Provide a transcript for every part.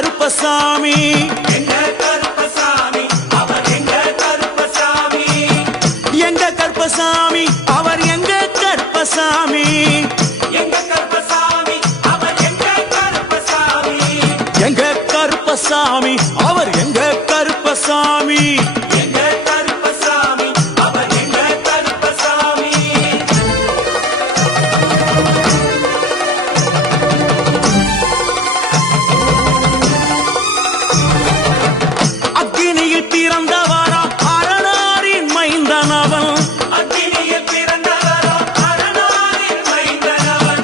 கருப்பசாமி எங்க கருப்பசாமி அவர் எங்க கருப்பசாமி எங்க கருப்பசாமி அவர் எங்க கருப்பசாமி எங்க கருப்பசாமி அவர் எங்க கருப்பசாமி எங்க கருப்பசாமி அவர் எங்க கருப்பசாமி எங்க கருப்பசாமி அவர் எங்க கருப்பசாமி அக்கினியில் பிறந்தவரா அரணாரின் மைந்தனவன் அக்கினியில் பிறந்தவரோ அரணாரின் மைந்தனவன்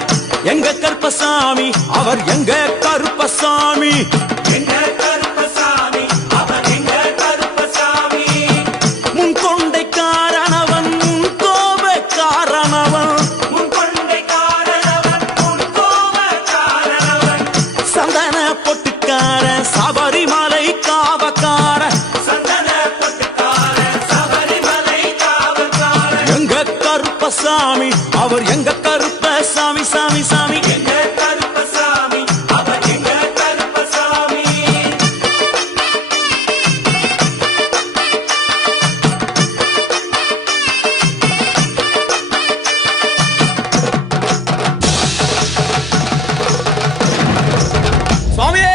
எங்க கருப்பசாமி அவர் எங்க கருப்பசாமி எங்க கருப்பசாமி அவர் எங்க கருப்பசாமி முன் கொண்டைக்காரனவன் முன் கோபக்காரனவன் முன் கொண்டை காரணவன் முன் கோப காரணவன் சந்தன பொட்டுக்கார சபரிமலை காவக்கார சந்தன பொட்டுக்கார சபரிமலை காவல்காரன் எங்க கருப்பசாமி அவர் எங்க கருப்பசாமி சாமி சாமி எங்க கருப்பசாமி அவர் எங்க கருப்பசாமி சுவாமியே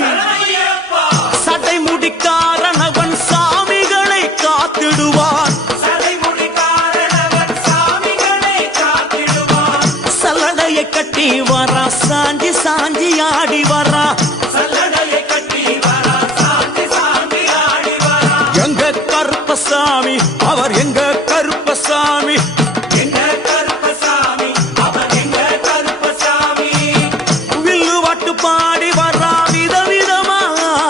சரணமையப்பா சட்டை முடிக்காரனவன் சாமிகளை காத்திடுவான் சடைமுடி காரணவன் சாமிகளை காத்திடுவான் சல்லடையை கட்டி வரா சாஞ்சி சாஞ்சி ஆடி வரா சல்லடையை கட்டி வரா சாந்தி சாந்தி ஆடி வரா எங்க கருப்பசாமி அவர் எங்க கருப்பசாமி எங்க கருப்பசாமி அவர் எங்க கருப்பசாமி வில்லு வாட்டு பாடி வரா விதவிதமா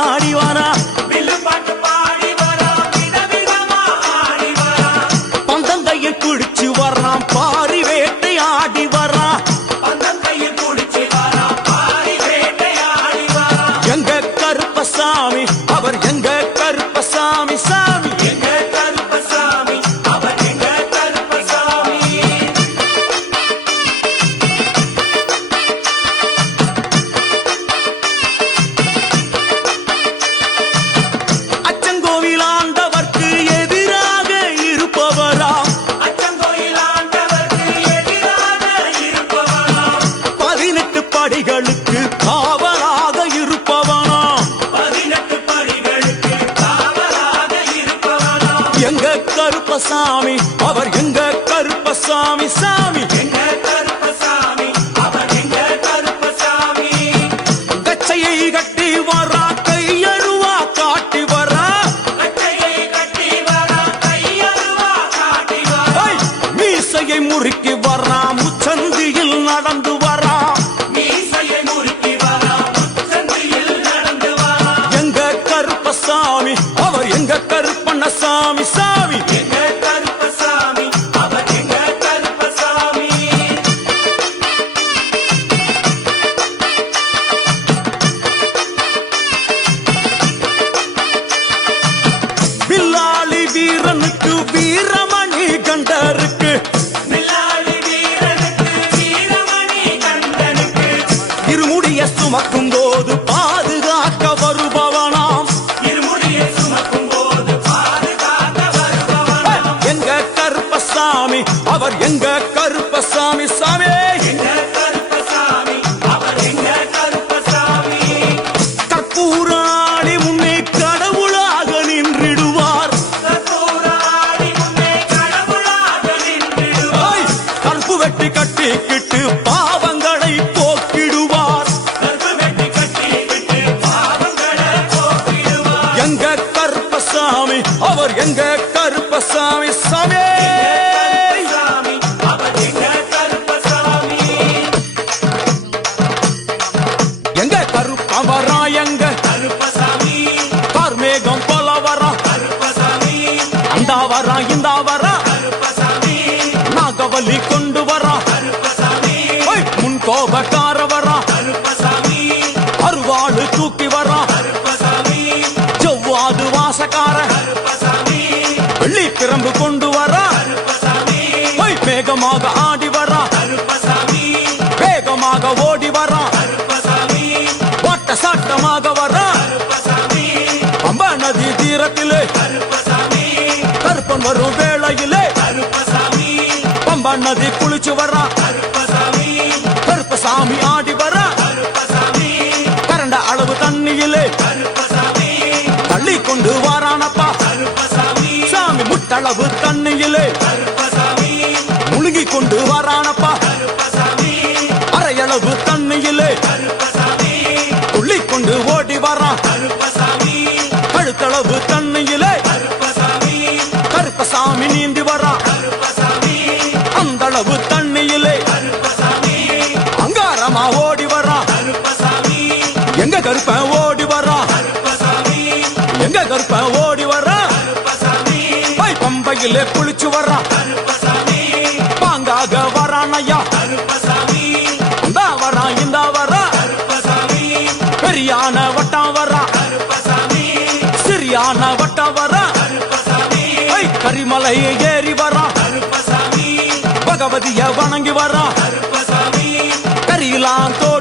ஆடி வரா வில்லு பாட்டு பாடி வரா விதவிதமா ஆடி வரா பந்தங்கையில் குடிச்சு வர்றான் பாரி வேட்டை ஆடி வரா பந்தங்கையில் குடிச்சு வரா பாரி வேட்டையாடி வரா எங்க கருப்பசாமி அவர் எங்க கருப்பசாமி சாமி எங்க கருப்பசாமி அவர் எங்க கருப்பசாமி அச்சங்கோவில் ஆண்டவர்க்கு எதிராக இருப்பவரா அச்சங்கோயில் ஆண்டவர்க்கு எதிராக இருப்பவனாம் 18 படிகளுக்கு காவலாக இருப்பவனா 18 படிகளுக்கு காவலாக இருப்பவனாம் எங்க கருப்பசாமி அவர் எங்க கருப்பசாமி சாமி எங்க கருப்பசாமி அவர் எங்க கருப்பசாமி கச்சையை கட்டி வரா கையழுவா காட்டி வரா கட்டையை கட்டி வரா கையருவா காட்டி வரா ஐ! மீசையை முறுக்கி வரா முச்சந்தியில் நடந்து வரா மீசையை முறுக்கி வரா முச்சந்தியில் நடந்து வரா எங்க கருப்பசாமி அவர் எங்க கருப்பண்ணசாமி சாமி எங்க கருப்பசாமி அவர் எங்க கருப்பசாமி வில்லாளி வீரனுக்கு வீரமணி கண்டருக்கு மில்லாளி வீரனுக்கு வீரமணி கண்டனுக்கு இருமுடிய சுமக்கும் போது பாதுகாக்க வருபவனாம் இருமுடியை சுமக்கும் போது பாதுகாக்க வருபவனாம் எங்க கருப்பசாமி அவர் எங்க கருப்பசாமி சாமி எங்க கருப்பசாமி அவர் எங்க கருப்பசாமி கற்பூராணி முன்னே கடவுளாக நின்றிடுவார் கற்பூராடி முன்னே கடவுளாக நின்றிடுவார் ஐ! கற்பு வெட்டி கட்டிக்கிட்டு பாவங்களை போக்கிடுவார் கற்பு வெட்டி கட்டி விட்டு பாவங்களை போக்கிடுவார் எங்க கருப்பசாமி அவர் எங்க கருப்பசாமி சாமி கருப்பசாமி அவர் எங்க கருப்பசாமி எங்க கருப்பவரா எங்க கருப்பசாமி கார்மேகம் போல வரா கருப்பசாமி அந்தா வரா இந்தா வரா கருப்பசாமி நாகவலி கொண்டு வரா கருப்பசாமி ஐ! முன் கோபக்கார வரா கருப்பசாமி அருவாளு தூக்கி வரா கருப்பசாமி ஜவ்வாது வாசக்கார கருப்பசாமி வெள்ளி பிரம்பு கொண்டு வரா கருப்பசாமி வேகமாக ஆடி வரா கருப்பசாமி வேகமாக ஓடி வரா கருப்பசாமி கூட்டமாக வரான் கருப்பசாமி பம்பா நதி தீரத்திலே கருப்பசாமி கருப்பன் வரும் வேளையிலே கருப்பசாமி பம்பா நதி குளிச்சு வரான் கருப்பசாமி கருப்பசாமி ஆடி வரான் கருப்பசாமி கரண்ட அளவு தண்ணியிலே கருப்பசாமி தள்ளி கொண்டு வாரானப்பா கருப்பசாமி சாமி முட்டளவு தண்ணியிலே கருப்பசாமி முழுகி கொண்டு வாரானப்பா கருப்பசாமி அரையளவு தண்ணியிலே கருப்பசாமி துள்ளி கொண்டு ஓடி வரான் கருப்பசாமி கழுத்தளவு தண்ணியிலே கருப்பசாமி கருப்பசாமி நீந்தி வரான் கருப்பசாமி அந்த அளவு தண்ணியிலே கருப்பசாமி அங்காரமா ஓடி வரான் கருப்பசாமி எங்க கருப்பன் ஓடி வரான் கருப்பசாமி எங்க கருப்பன் ஓடி வரான் கருப்பசாமி பம்பையிலே குளிச்சு வரான் கருப்பசாமி பாங்காக வரான் ஐயா கருப்பசாமி இந்த வரான் இந்த வரான் கருப்பசாமி பெரியான வட்டம் வரான் கருப்பசாமி சிறியான வட்டம் வரான் கருப்பசாமி கரிமலை ஏறி வரான் கருப்பசாமி பகவதிய வணங்கி வரான் கருப்பசாமி கரியலாம் தோல்